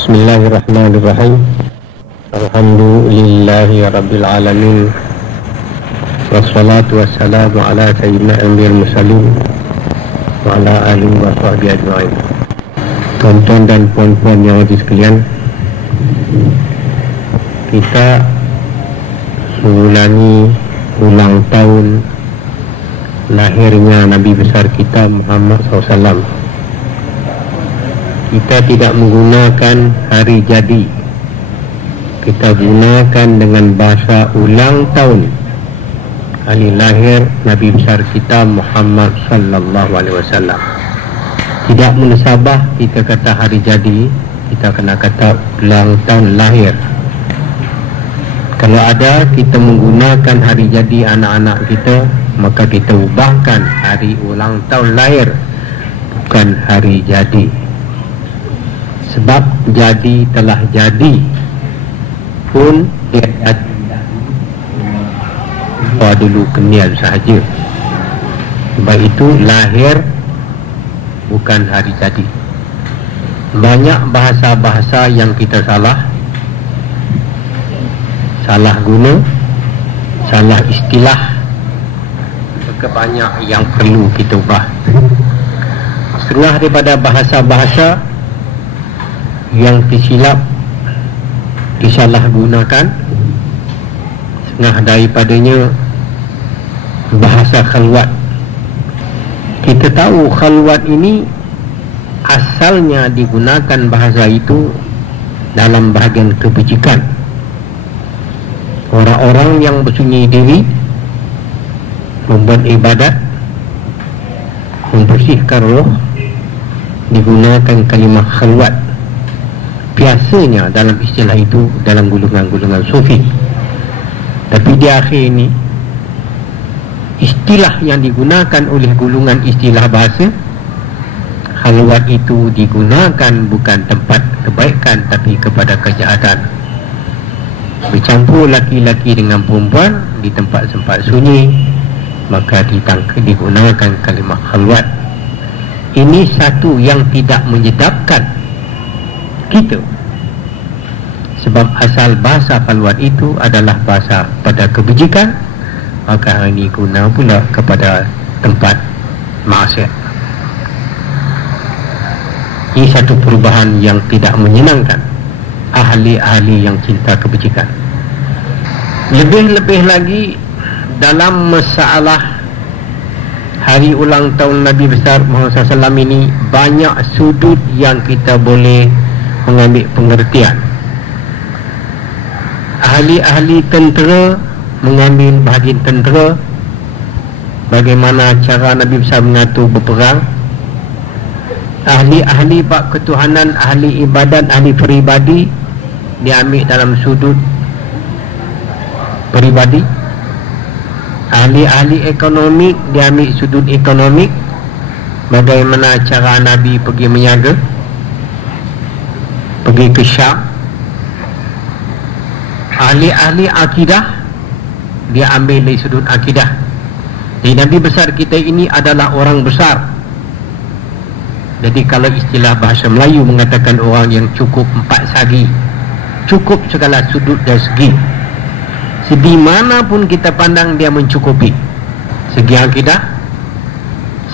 Bismillahirrahmanirrahim. Alhamdulillahi rabbil alamin. Wassalatu wassalamu ala sayyidina anbiya'il mursalin wa ala alihi wa sahbihi ajma'in. Tuan-tuan dan puan-puan yang hadis sekalian, kita mengulangi ulang tahun lahirnya Nabi besar kita Muhammad SAW. Kita tidak menggunakan hari jadi, kita gunakan dengan bahasa ulang tahun hari lahir Nabi besar kita Muhammad sallallahu alaihi wasallam. Tidak munasabah kita kata hari jadi, kita kena kata ulang tahun lahir. Kalau ada kita menggunakan hari jadi anak-anak kita, maka kita ubahkan hari ulang tahun lahir, bukan hari jadi. Sebab jadi telah jadi pun dia jadi dulu kenal sahaja. Sebab itu lahir bukan hari jadi. Banyak bahasa-bahasa yang kita salah guna, salah istilah, maka banyak yang perlu kita ubah. Setengah daripada bahasa-bahasa yang tersilap disalahgunakan, setengah daripadanya bahasa khalwat. Kita tahu khalwat ini asalnya digunakan bahasa itu dalam bahagian kebajikan. Orang-orang yang bersunyi diri, membuat ibadat, membersihkan roh, digunakan kalimah khalwat. Biasanya dalam istilah itu dalam golongan-golongan sufi. Tapi di akhir ini istilah yang digunakan oleh golongan istilah bahasa khalwat itu digunakan bukan tempat kebaikan tapi kepada kejahatan. Bercampur laki-laki dengan perempuan di tempat-tempat sunyi, maka digunakan kalimah khalwat. Ini satu yang tidak menyedapkan kita, sebab asal bahasa khalwat itu adalah bahasa pada kebajikan, maka hari ini guna pula kepada tempat maksiat. Ini satu perubahan yang tidak menyenangkan ahli-ahli yang cinta kebajikan. Lebih-lebih lagi dalam masalah hari ulang tahun Nabi besar Muhammad SAW ini, banyak sudut yang kita boleh mengambil pengertian. Ahli-ahli tentera mengambil bahagian tentera, bagaimana cara Nabi besar mengatur berperang. Ahli-ahli bab ketuhanan, ahli ibadat, ahli peribadi diambil dalam sudut peribadi. Ahli-ahli ekonomi diambil sudut ekonomik, bagaimana cara Nabi pergi menjaga, pergi ke Syam. Ahli-ahli akidah dia ambil dari sudut akidah. Jadi Nabi besar kita ini adalah orang besar. Jadi kalau istilah bahasa Melayu mengatakan orang yang cukup 4 sagi, cukup segala sudut dan segi. Segi mana pun kita pandang dia mencukupi. Segi akidah,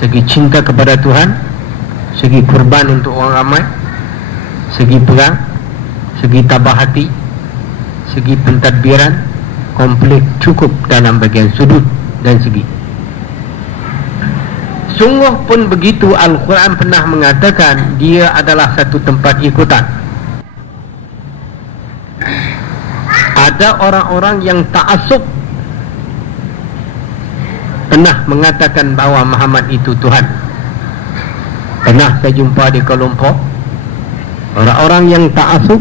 segi cinta kepada Tuhan, segi kurban untuk orang ramai, segi perang, segi tabah hati, segi pentadbiran, komplit, cukup dalam bagian sudut dan segi. Sungguh pun begitu, Al-Quran pernah mengatakan dia adalah satu tempat ikutan. Ada orang-orang yang ta'assub pernah mengatakan bahawa Muhammad itu Tuhan. Pernah saya jumpa di Kuala Lumpur, orang-orang yang ta'assub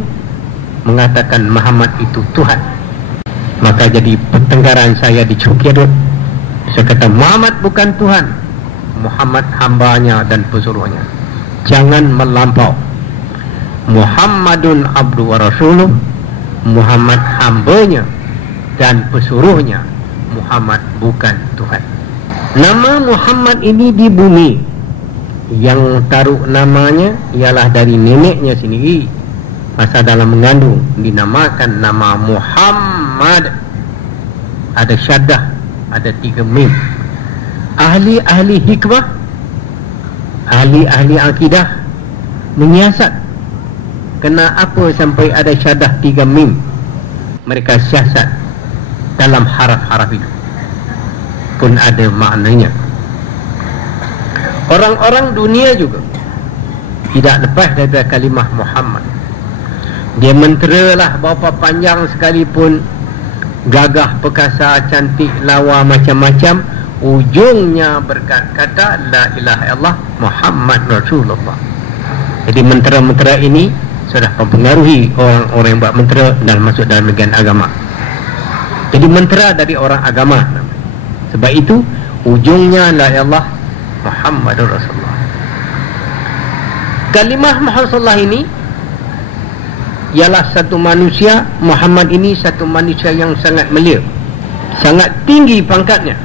mengatakan Muhammad itu Tuhan. Maka jadi pertengkaran saya di Chokiadut Saya kata Muhammad bukan Tuhan, Muhammad hambanya dan pesuruhnya. Jangan melampau. Muhammadun abdu wa rasuluh, Muhammad hambanya dan pesuruhnya. Muhammad bukan Tuhan. Nama Muhammad ini di bumi, yang taruh namanya ialah dari neneknya sendiri. Masa dalam mengandung dinamakan nama Muhammad. Ada syaddah, ada 3 mim. Ahli-ahli hikmah, ahli-ahli akidah menyiasat kenapa sampai ada syaddah 3 mim. Mereka siasat dalam haraf-haraf itu pun ada maknanya. Orang-orang dunia juga tidak lepas dari kalimah Muhammad. Dia menteralah berapa panjang sekalipun, gagah perkasa, cantik, lawa, macam-macam, ujungnya berkata la ilaha illallah Muhammad Rasulullah. Jadi mentera-mentera ini sudah mempengaruhi orang-orang yang buat mentera dan masuk dalam bagian agama. Jadi mentera dari orang agama. Sebab itu ujungnya la ilaha Muhammadur Rasulullah. Kalimah Muhammad Rasulullah ini ialah satu manusia. Muhammad ini satu manusia yang sangat mulia, sangat tinggi pangkatnya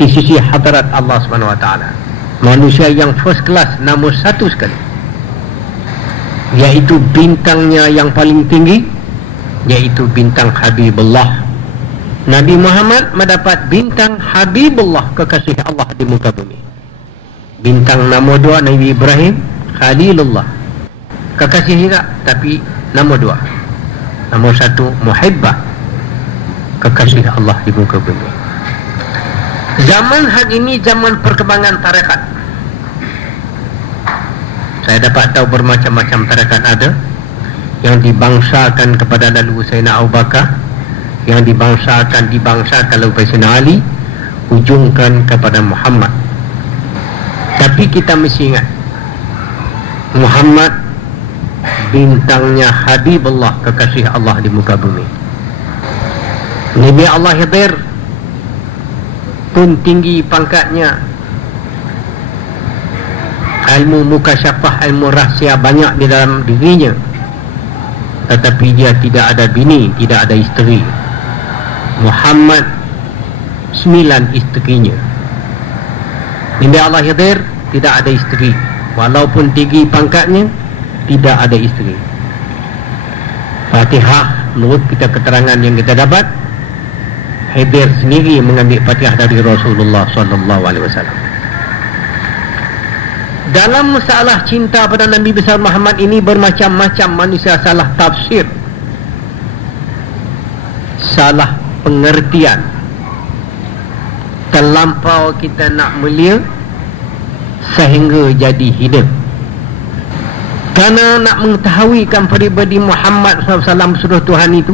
di sisi hadarat Allah Subhanahu Wa Taala. Manusia yang first class, nombor 1 sekali, yaitu bintangnya yang paling tinggi, yaitu bintang Habibullah. Nabi Muhammad mendapat bintang Habibullah, kekasih Allah di muka bumi. Bintang nombor 2 Nabi Ibrahim, Khalilullah, kekasih juga, tapi nombor 2. Nombor 1 Muhibbah, kekasih Allah di muka bumi. Zaman hari ini zaman perkembangan tarekat. Saya dapat tahu bermacam-macam tarekat ada. Yang dibangsakan kepada lalu Sayyidina Abu Bakar, yang dibangsakan lalu Sayyidina Ali, ujungkan kepada Muhammad. Tapi kita mesti ingat, Muhammad bintangnya Habibullah, kekasih Allah di muka bumi. Nabi Allah Khidir pun tinggi pangkatnya, ilmu mukasyafah, ilmu rahsia banyak di dalam dirinya, tetapi dia tidak ada bini, tidak ada isteri. Muhammad 9 isterinya. Nabi Allah Khidir tidak ada isteri, walaupun tinggi pangkatnya, tidak ada isteri. Fatihah, menurut kita keterangan yang kita dapat, Khidir sendiri mengambil Fatihah dari Rasulullah SAW. Dalam masalah cinta pada Nabi besar Muhammad ini, bermacam-macam manusia salah tafsir, salah pengertian. Terlampau kita nak mulia sehingga jadi hina. Kerana nak mengetahuikan peribadi Muhammad SAW suruh Tuhan itu,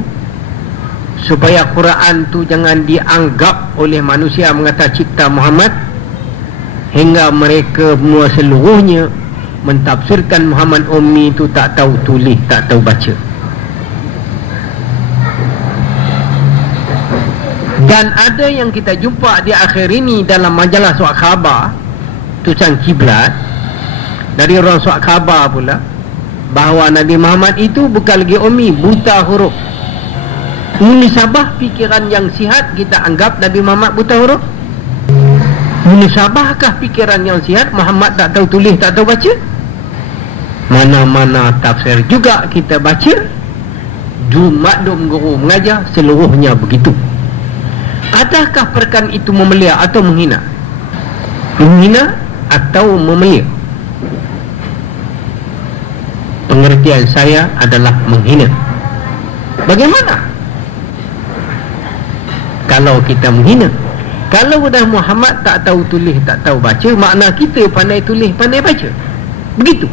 supaya Quran tu jangan dianggap oleh manusia mengata cipta Muhammad, hingga mereka semua seluruhnya mentafsirkan Muhammad Ummi itu tak tahu tulis, tak tahu baca. Dan ada yang kita jumpa di akhir ini dalam majalah surat khabar, tulisan kiblat dari orang surat khabar pula, bahawa Nabi Muhammad itu bukan lagi ummi, buta huruf. Munisabah fikiran yang sihat kita anggap Nabi Muhammad buta huruf? Munisabahkah fikiran yang sihat Muhammad tak tahu tulis, tak tahu baca? Mana-mana tafsir juga kita baca, maklum guru mengajar, seluruhnya begitu. Adakah perkara itu memelia atau menghina? Menghina atau memelia? Pengertian saya adalah menghina. Bagaimana kalau kita menghina? Kalau dah Muhammad tak tahu tulis, tak tahu baca, makna kita pandai tulis, pandai baca. Begitu.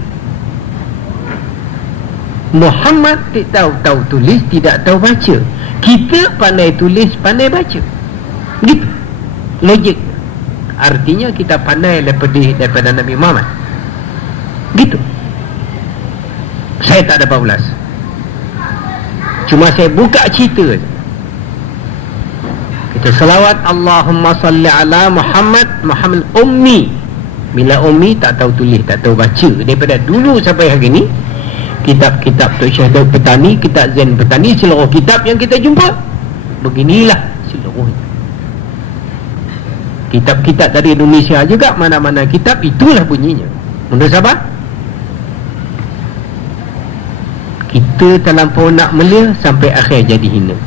Muhammad tak tahu tulis, tidak tahu baca. Kita pandai tulis, pandai baca. Begitu logik. Artinya kita pandai daripada Nabi Muhammad. Gitu. Saya tak dapat ulas, cuma saya buka cerita. Kita salawat Allahumma salli ala Muhammad, Muhammad ummi. Bila ummi tak tahu tulis, tak tahu baca. Daripada dulu sampai hari ni, kitab-kitab Tok Syahid Petani, kitab Zain Petani, seluruh kitab yang kita jumpa beginilah seluruhnya. Kitab-kitab dari Indonesia juga, mana-mana kitab itulah bunyinya. Menurut sahabat, kita terlampau nak melia sampai akhir jadi hina.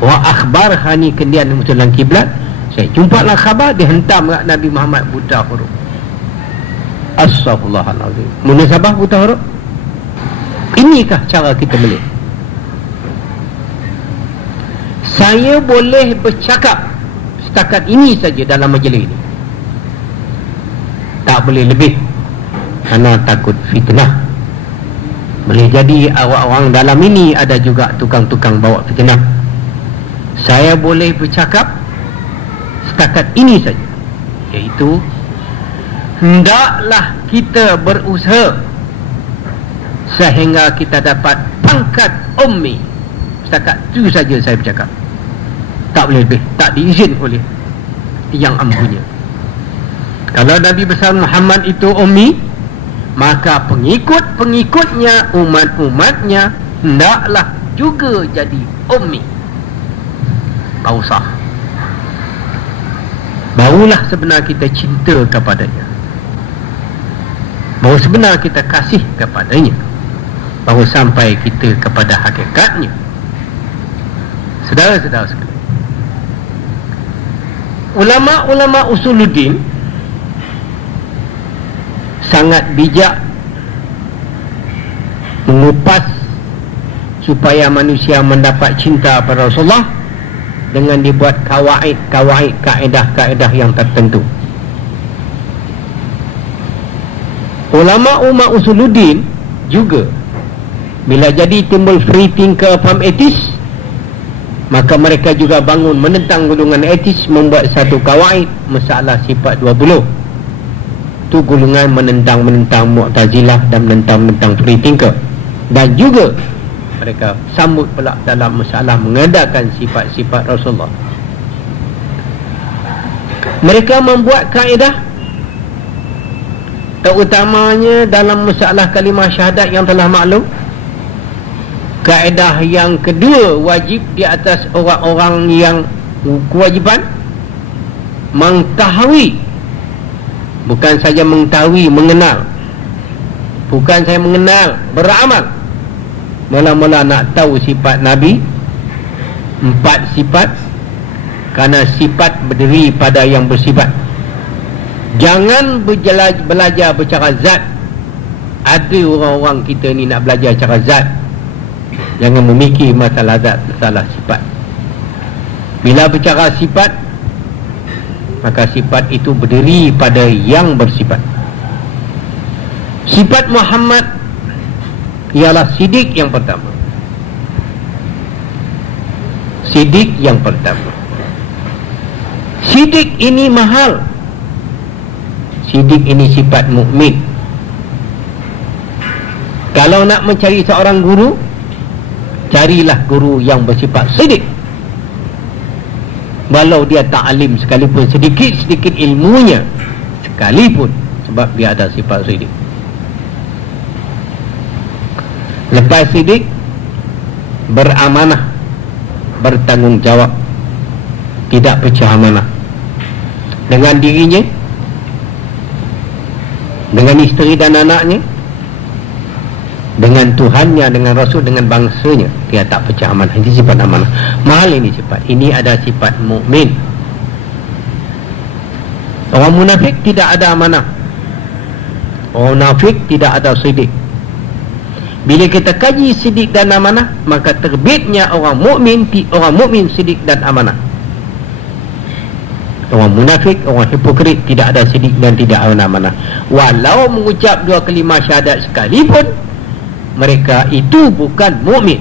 Wa akhbar hani kendian musulan kiblat. Saya jumpalah khabar dihentam kat Nabi Muhammad buta huruf. Astaghfirullahalazim. Menurut sahabat buta huruf. Inikah cara kita melia? Saya boleh bercakap setakat ini saja dalam majlis ini, tak boleh lebih, kerana takut fitnah. Boleh jadi orang dalam ini ada juga tukang-tukang bawa fitnah. Saya boleh bercakap setakat ini saja, iaitu hendaklah kita berusaha sehingga kita dapat pangkat ummi. Setakat itu saja saya bercakap, tak boleh lebih, tak diizin oleh yang ampunya. Kalau Nabi besar Muhammad itu ummi, maka pengikut-pengikutnya, umat-umatnya hendaklah juga jadi ummi. Tak usah. Barulah sebenar kita cinta kepadanya, baru sebenar kita kasih kepadanya, baru sampai kita kepada hakikatnya. Saudara-saudara sekalian, ulama-ulama usuluddin sangat bijak mengupas supaya manusia mendapat cinta pada Rasulullah dengan dibuat kawaid, kaedah-kaedah yang tertentu. Ulama-ulama usuluddin juga bila jadi timbul free thinker from atheist, maka mereka juga bangun menentang golongan etis, membuat satu kawaid masalah sifat 20. Itu golongan menentang Mu'tazilah dan menentang free thinker. Dan juga mereka sambut pula dalam masalah mengadakan sifat-sifat Rasulullah. Mereka membuat kaedah, terutamanya dalam masalah kalimah syahadat yang telah maklum. Kaedah yang kedua, wajib di atas orang-orang yang kewajiban mengetahui, bukan saja mengetahui, mengenal. Bukan saya mengenal, beramal. Mula-mula nak tahu sifat Nabi, 4 sifat, kerana sifat berdiri pada yang bersifat. Jangan belajar bercara zat. Ada orang-orang kita ni nak belajar cara zat, jangan memikir masalah zat, masalah sifat. Bila bicara sifat, maka sifat itu berdiri pada yang bersifat. Sifat Muhammad ialah sidik yang pertama. Sidik yang pertama. Sidik ini mahal. Sidik ini sifat mukmin. Kalau nak mencari seorang guru, carilah guru yang bersifat sidik. Walau dia tak alim sekalipun, sedikit-sedikit ilmunya sekalipun, sebab dia ada sifat sidik. Lepas sidik, beramanah, bertanggungjawab, tidak pecah amanah dengan dirinya, dengan isteri dan anaknya, dengan Tuhannya, dengan Rasul, dengan bangsanya. Dia tak pecah amanah. Ini sifat amanah. Mahal ini sifat. Ini ada sifat mukmin. Orang munafik tidak ada amanah. Orang munafik tidak ada sidik. Bila kita kaji sidik dan amanah, maka terbitnya orang mukmin sidik dan amanah. Orang munafik, orang hipokrit tidak ada sidik dan tidak ada amanah. Walau mengucap 2 kalimah syahadat sekalipun, mereka itu bukan mukmin.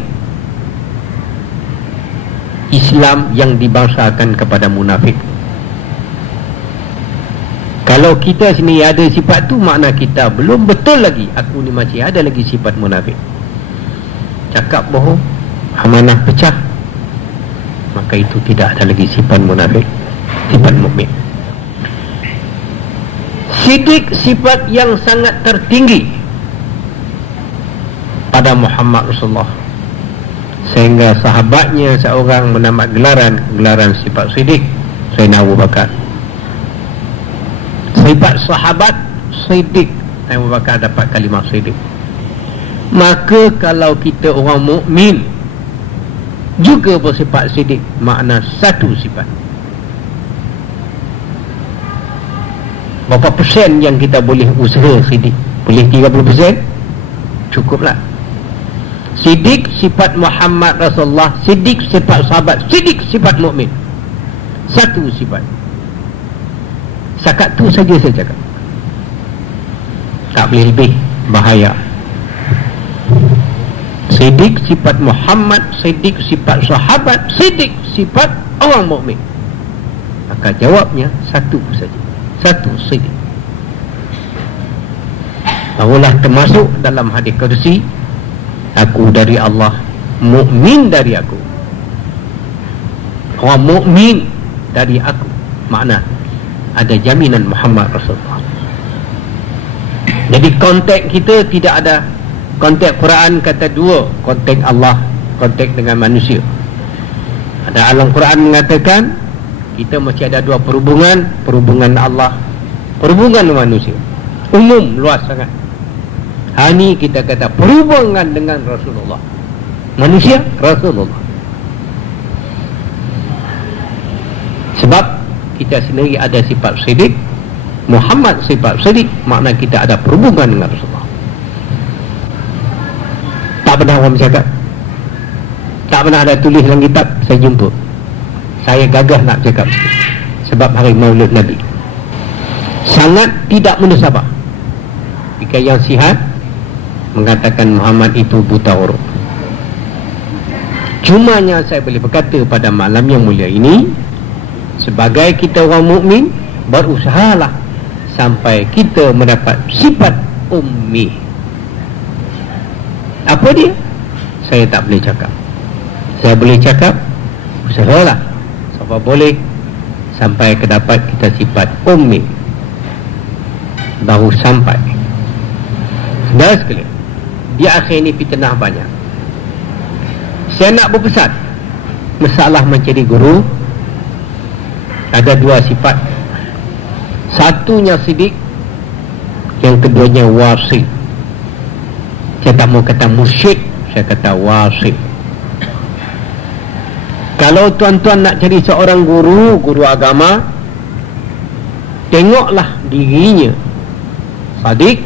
Islam yang dibangsakan kepada munafik. Kalau kita sini ada sifat tu, makna kita belum betul lagi. Aku ni masih ada lagi sifat munafik. Cakap bohong, amanah pecah, maka itu tidak ada lagi sifat munafik, sifat mukmin. Siddiq sifat yang sangat tertinggi pada Muhammad Rasulullah, sehingga sahabatnya seorang mendapat gelaran sifat siddiq, Sayyidina Abu Bakar. Sifat sahabat siddiq, Abu Bakar dapat kalimah siddiq. Maka kalau kita orang mukmin juga bersifat siddiq, makna satu sifat. Berapa persen yang kita boleh usaha siddiq? Boleh 30%? Cukuplah. Siddiq sifat Muhammad Rasulullah, siddiq sifat sahabat, siddiq sifat mukmin. Satu sifat. Sakat tu saja saya cakap. Tak boleh lebih, bahaya. Siddiq sifat Muhammad, siddiq sifat sahabat, siddiq sifat orang mukmin. Maka jawabnya satu saja. Satu siddiq. Barulah termasuk dalam hadis qudsi, aku dari Allah, mukmin dari aku. Orang mukmin dari aku. Makna ada jaminan Muhammad Rasulullah. Jadi konteks kita tidak ada konteks Quran kata dua, konteks Allah, konteks dengan manusia. Ada alam Quran mengatakan kita mesti ada dua perhubungan, perhubungan Allah, perhubungan dengan manusia. Umum, luas sangat. Hari ini kita kata perhubungan dengan Rasulullah. Manusia, Rasulullah. Sebab kita sendiri ada sifat siddiq, Muhammad sifat siddiq, makna kita ada perhubungan dengan Rasulullah. Tak pernah orang bercakap, tak pernah ada tulis dalam kitab, saya jumpa. Saya gagah nak cakap sikit. Sebab hari Maulid Nabi sangat tidak munasabah jika yang sihat mengatakan Muhammad itu buta huruf. Cumanya saya boleh berkata pada malam yang mulia ini, sebagai kita orang mukmin, berusahalah sampai kita mendapat sifat ummi. Apa dia? Saya tak boleh cakap. Saya boleh cakap, usahalah sampai boleh sampai ke dapat kita sifat ummi. Baru sampai. Saudara sekalian, di akhir ini fitnah banyak. Saya nak berpesan, masalah menjadi guru ada dua sifat. Satunya siddiq, yang keduanya wasil. Saya tak mau kata musyrik, saya kata wasil. Kalau tuan-tuan nak jadi seorang guru agama, tengoklah dirinya siddiq,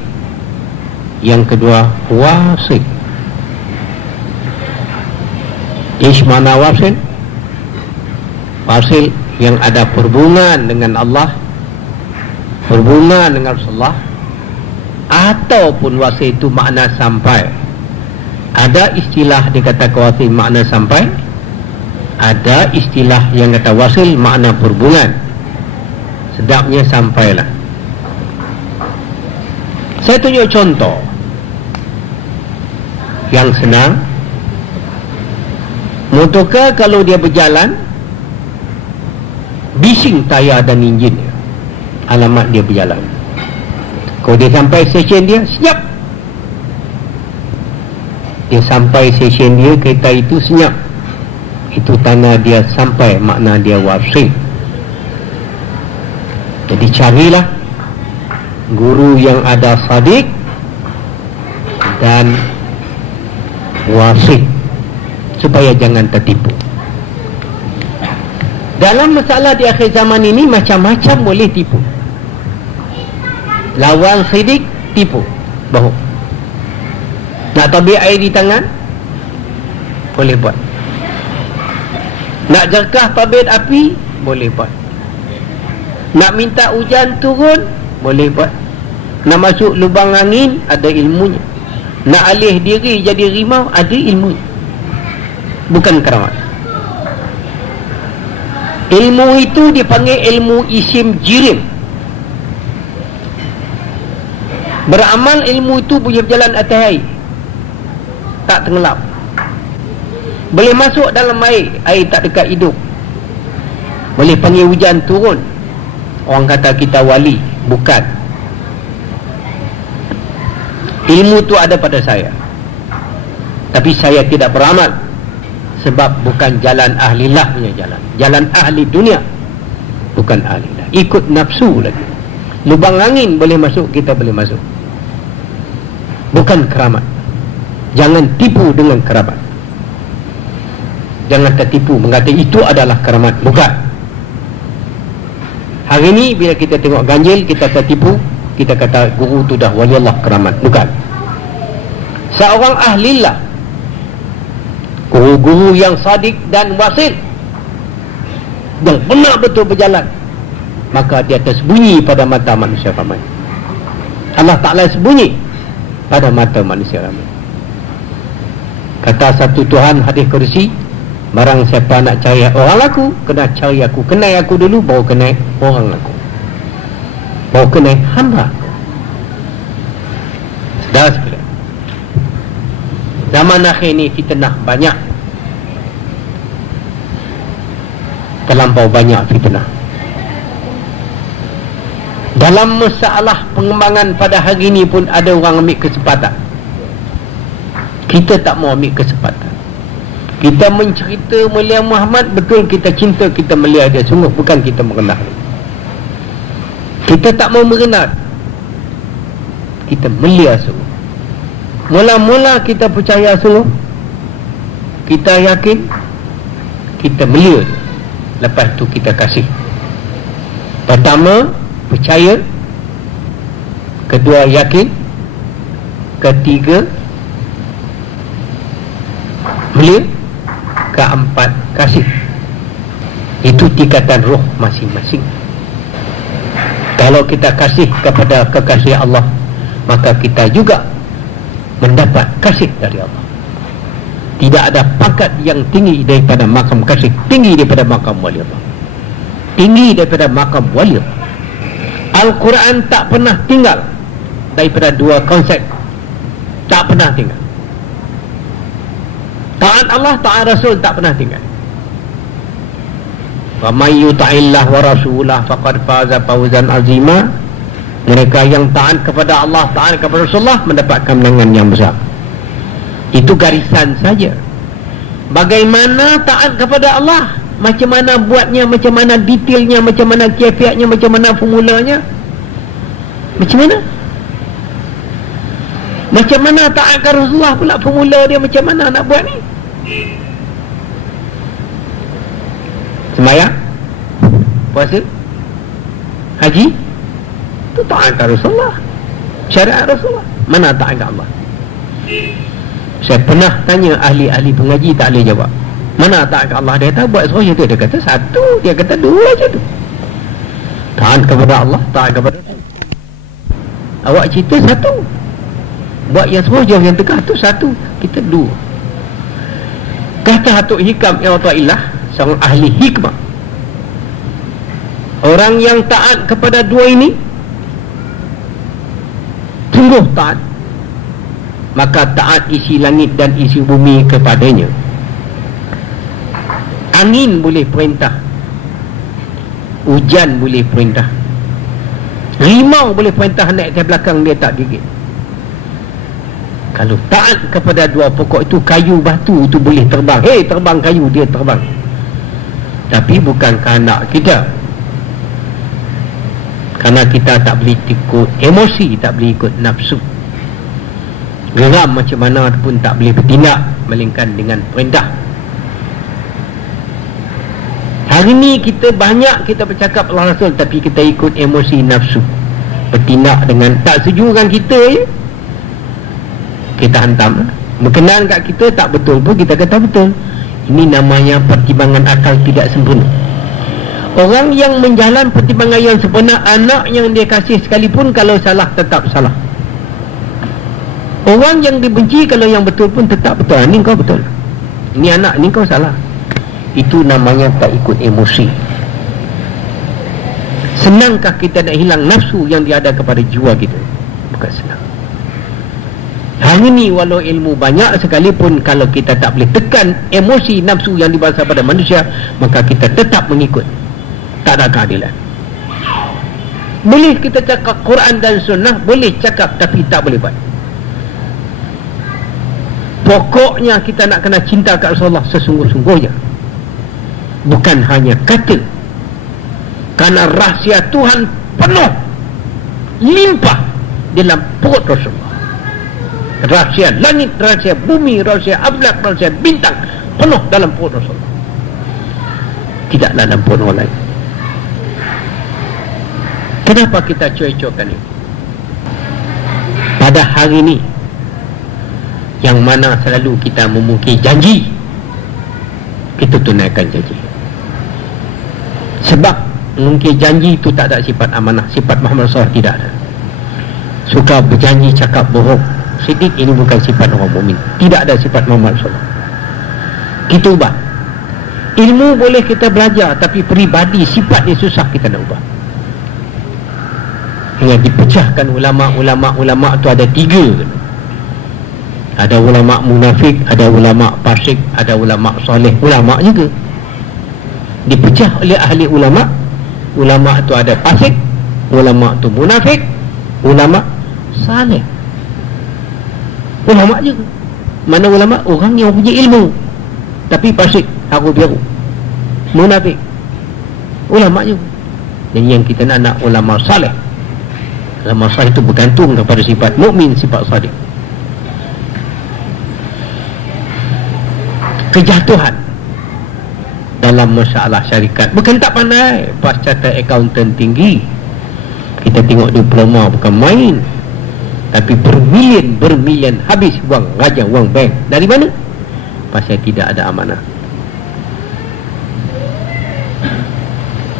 yang kedua wasil. Ish mana wasil? Wasil yang ada perhubungan dengan Allah, perhubungan dengan Rasulullah, ataupun wasil itu makna sampai. Ada istilah dikatakan wasil makna sampai, ada istilah yang kata wasil makna perhubungan. Sedapnya sampailah. Saya tunjuk contoh yang senang. Motorcar kalau dia berjalan, bising tayar dan enjin, alamat dia berjalan. Kalau dia sampai stesen dia, senyap. Dia sampai stesen dia, kereta itu senyap. Itu tanda dia sampai, makna dia wasil. Jadi carilah guru yang ada siddiq dan wasil, supaya jangan tertipu. Dalam masalah di akhir zaman ini macam-macam boleh tipu. Lawan siddiq, tipu, bohong. Nak tabik air di tangan, boleh buat. Nak jerkah pabit api, boleh buat. Nak minta hujan turun, boleh buat. Nak masuk lubang angin, ada ilmunya. Nak alih diri jadi rimau, ada ilmunya. Bukan keramat. Ilmu itu dipanggil ilmu isim jirim. Beramal ilmu itu boleh berjalan atas air, tak tenggelam. Boleh masuk dalam air, air tak dekat hidung, Boleh panggil hujan turun, orang kata kita wali. Bukan. Ilmu tu ada pada saya, tapi saya tidak beramal, sebab bukan jalan ahlilah punya jalan. Jalan ahli dunia, bukan ahlilah. Ikut nafsu lagi. Lubang angin boleh masuk, kita boleh masuk. Bukan keramat. Jangan tipu dengan keramat. Jangan tertipu mengata itu adalah keramat. Bukan. Hari ini bila kita tengok ganjil, kita tertipu, kita kata guru tu dah wali Allah, keramat. Bukan. Seorang ahlilah, guru-guru yang sadik dan wasil, yang benar betul berjalan, maka dia tersembunyi pada mata manusia ramai. Allah Ta'ala sembunyi pada mata manusia ramai. Kata satu Tuhan hadis kursi, barang siapa nak cari orang laku, kena cari aku, kenal aku dulu, baru kenal orang laku, baru kenal hamba. Saudara sekalian, zaman akhir ni fitnah banyak, terlampau banyak fitnah. Dalam masalah pengembangan pada hari ini pun ada orang ambil kesempatan. Kita tak mau ambil kesempatan. Kita mencerita mulia Muhammad, betul kita cinta, kita mulia dia sungguh, bukan kita merendah. Kita tak mau merendah, kita mulia sungguh. Mula-mula kita percaya sungguh, kita yakin, kita mulia. Lepas tu kita kasih. Pertama percaya, kedua yakin, ketiga mulia, keempat kasih. Itu tingkatan roh masing-masing. Kalau kita kasih kepada kekasih Allah, maka kita juga mendapat kasih dari Allah. Tidak ada pangkat yang tinggi daripada makam kasih, tinggi daripada makam wali Allah, tinggi daripada makam wali Allah. Al-Quran tak pernah tinggal daripada dua konsep. Tak pernah tinggal. Taat Allah, taat Rasul tak pernah tinggal. Wa may yuta'illah wa rasulah faqad faza fawzan azima. Mereka yang taat kepada Allah, taat kepada Rasulullah, mendapatkan kemenangan yang besar. Itu garisan saja. Bagaimana taat kepada Allah, macam mana buatnya, macam mana detailnya, macam mana kaifiatnya, macam mana formulanya, macam mana? Macam mana taat kepada Rasulullah pula, formula dia macam mana nak buat ni? Sembahyang, puasa, haji, itu taat kepada Rasulullah, syariat Rasulullah. Mana taat kepada Allah? Saya pernah tanya ahli-ahli pengaji, tak boleh jawab. Mana taat kepada Allah? Dia kata buat seroja tu, dia kata satu, dia kata dua je tu. Taat kepada Allah, taat kepada Rasul. Awak cerita satu, buat yang seroja yang tegah tu satu, kita dua. Kata Hatuk Hikam yang Ta'illah, seorang ahli hikmah, orang yang taat kepada dua ini sungguh taat, maka taat isi langit dan isi bumi kepadanya. Angin boleh perintah, hujan boleh perintah, rimau boleh perintah naik ke belakang, dia tak gigit. Kalau taat kepada dua pokok itu, kayu batu itu boleh terbang. Hei, terbang kayu, dia terbang. Tapi bukan kehendak kita, kerana kita tak boleh ikut emosi, tak boleh ikut nafsu. Geram macam mana pun tak boleh bertindak melainkan dengan perintah. Hari ni kita banyak kita bercakap Allah Rasul, tapi kita ikut emosi nafsu, bertindak dengan tak setuju dengan kita je, kita hantam. Berkenaan kat kita tak betul pun kita kata betul. Ini namanya pertimbangan akal tidak sempurna. Orang yang menjalan pertimbangan yang sempurna, anak yang dia kasih sekalipun kalau salah tetap salah. Orang yang dibenci kalau yang betul pun tetap betul. Ni kau betul, ni anak, ni kau salah. Itu namanya tak ikut emosi. Senangkah kita nak hilang nafsu yang dia ada kepada jiwa kita? Bukan senang. Hari ni walau ilmu banyak sekalipun, kalau kita tak boleh tekan emosi nafsu yang dibawa pada manusia, maka kita tetap mengikut. tak ada keadilan. Boleh kita cakap Quran dan Sunnah, boleh cakap, tapi tak boleh buat. Pokoknya kita nak kena cinta kat Rasulullah sesungguh-sungguhnya, bukan hanya kata. Kerana rahsia Tuhan penuh, limpah dalam perut Rasulullah. Rahsia langit, rahsia bumi, rahsia ablak, rahsia bintang, penuh dalam perut Rasulullah, tidak dalam perut orang lain. Kenapa kita cuai-cuaikan ini? Pada hari ini, yang mana selalu kita memungkiri janji, kita tunaikan janji. Sebab mungkiri janji itu tak ada sifat amanah. Sifat Muhammad SAW tidak ada. Suka berjanji, cakap bohong, sidik, ini bukan sifat orang mukmin. Tidak ada sifat Muhammad SAW. Kita ubah. Ilmu boleh kita belajar, tapi peribadi, sifat ni susah kita nak ubah. Yang dipecahkan ulama' tu ada 3. Ada ulama' munafik, ada ulama' fasik, ada ulama' soleh. Ulama' juga dipecah oleh ahli ulama'. Ulama' tu ada fasik, ulama' tu munafik, ulama' saleh. Ulama' juga. Mana ulama'? Orang yang punya ilmu tapi fasik, haru biru, munafik. Ulama' juga. Dan yang kita nak ulama' saleh. Ulama' saleh itu bergantung kepada sifat mukmin, sifat sadiq. Kejatuhan dalam masalah syarikat, bukan tak pandai, pas catat accountant tinggi, kita tengok diploma bukan main, tapi bermilion habis wang raja, wang bank. Dari mana? Pasal tidak ada amanah.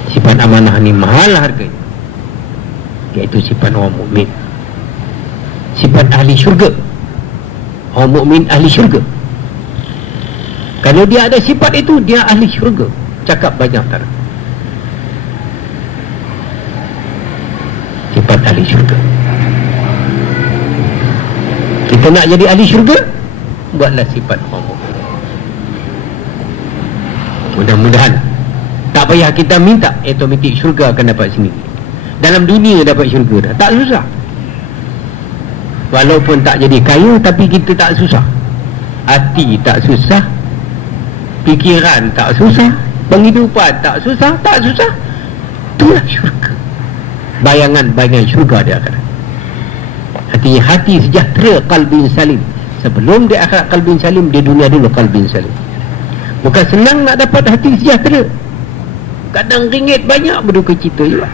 Sifat amanah ni mahal harganya, iaitu sifat orang mukmin, sifat ahli syurga. Orang mukmin ahli syurga. Kalau dia ada sifat itu, dia ahli syurga. Cakap banyak tak? Sifat ahli syurga. Kita nak jadi ahli syurga, buatlah sifat orang mukmin. Mudah-mudahan tak payah kita minta, automatik syurga akan dapat sini. Dalam dunia dapat syurga dah, tak susah. Walaupun tak jadi kaya, tapi kita tak susah. Hati tak susah, fikiran tak susah, penghidupan tak susah, itulah syurga. Bayangan syurga di akhirat. Hati sejahtera, qalbin salim. Sebelum di akhirat qalbin salim, di dunia dulu qalbin salim. Bukan senang nak dapat hati sejahtera. Kadang ringgit banyak, berduka cita juga.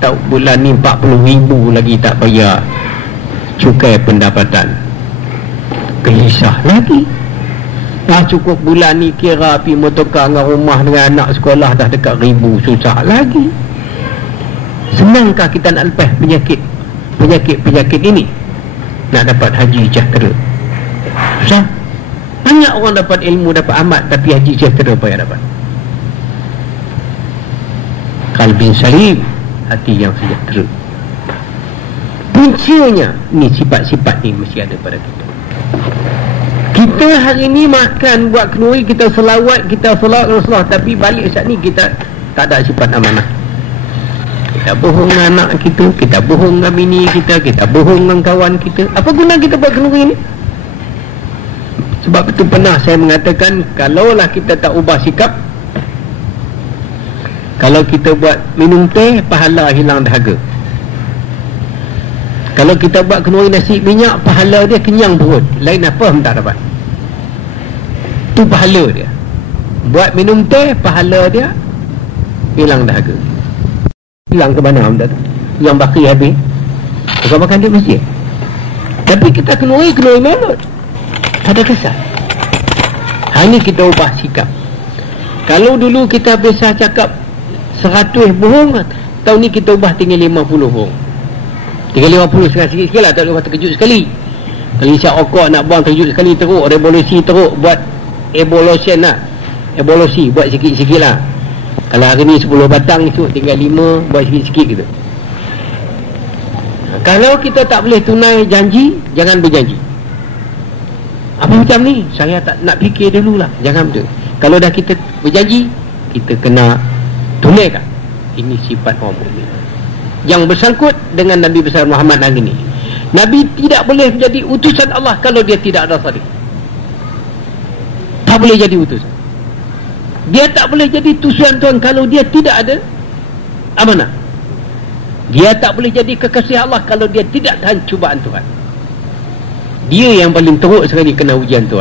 Tahu bulan ni 40,000 lagi tak bayar cukai pendapatan, gelisah lagi. Cukup bulan ni kira pergi motorkar dengan rumah dengan anak sekolah dah dekat 1,000, susah lagi. Senangkah kita nak lepas penyakit ini, nak dapat haji sejahtera? Susah. Banyak orang dapat ilmu, dapat amat, tapi haji sejahtera payah dapat. Qalbin salim, hati yang sejahtera. Puncanya ni, sifat-sifat ni mesti ada pada kita. Kita hari ni makan, buat kenduri, kita selawat, kita solat Rasulullah, tapi balik saat ni kita tak ada sifat amanah. Kita bohong dengan anak kita, kita bohong dengan bini kita bohong dengan kawan kita. Apa guna kita buat kenduri ni? Sebab itu pernah saya mengatakan, kalaulah kita tak ubah sikap, kalau kita buat minum teh, pahala hilang dahaga. Kalau kita buat kenduri nasi minyak, pahala dia kenyang perut, lain apa pun tak dapat. Itu pahala dia. Buat minum teh, pahala dia hilang dahaga. Hilang ke mana pun tak tahu. Yang baki habis, bukan makan dia mesti. Tapi kita kenduri melut, tak ada kesan. Hari ni kita ubah sikap. Kalau dulu kita biasa cakap 100 bohong, tahun ni kita ubah tinggal 50 bohong. Tinggal 50 sikit-sikit lah, tak boleh terkejut sekali. Kalau isyak okok nak buang terkejut sekali, teruk, revolusi teruk, buat evolution lah. Evolusi, buat sikit-sikit lah. Kalau hari ni 10 batang, esok tinggal 5, buat sikit-sikit gitu. Kalau kita tak boleh tunai janji, jangan berjanji. Apa macam ni? Saya tak nak fikir dulu lah. Jangan betul. Kalau dah kita berjanji, kita kena tunaikan. Ini sifat orang mukmin yang bersangkut dengan Nabi besar Muhammad hari ini. Nabi tidak boleh jadi utusan Allah kalau dia tidak ada salih. Tak boleh jadi utusan. Dia tak boleh jadi tujuan Tuhan kalau dia tidak ada amanah. Dia tak boleh jadi kekasih Allah kalau dia tidak tahan cubaan Tuhan. Dia yang paling teruk sekali kena ujian Tuhan.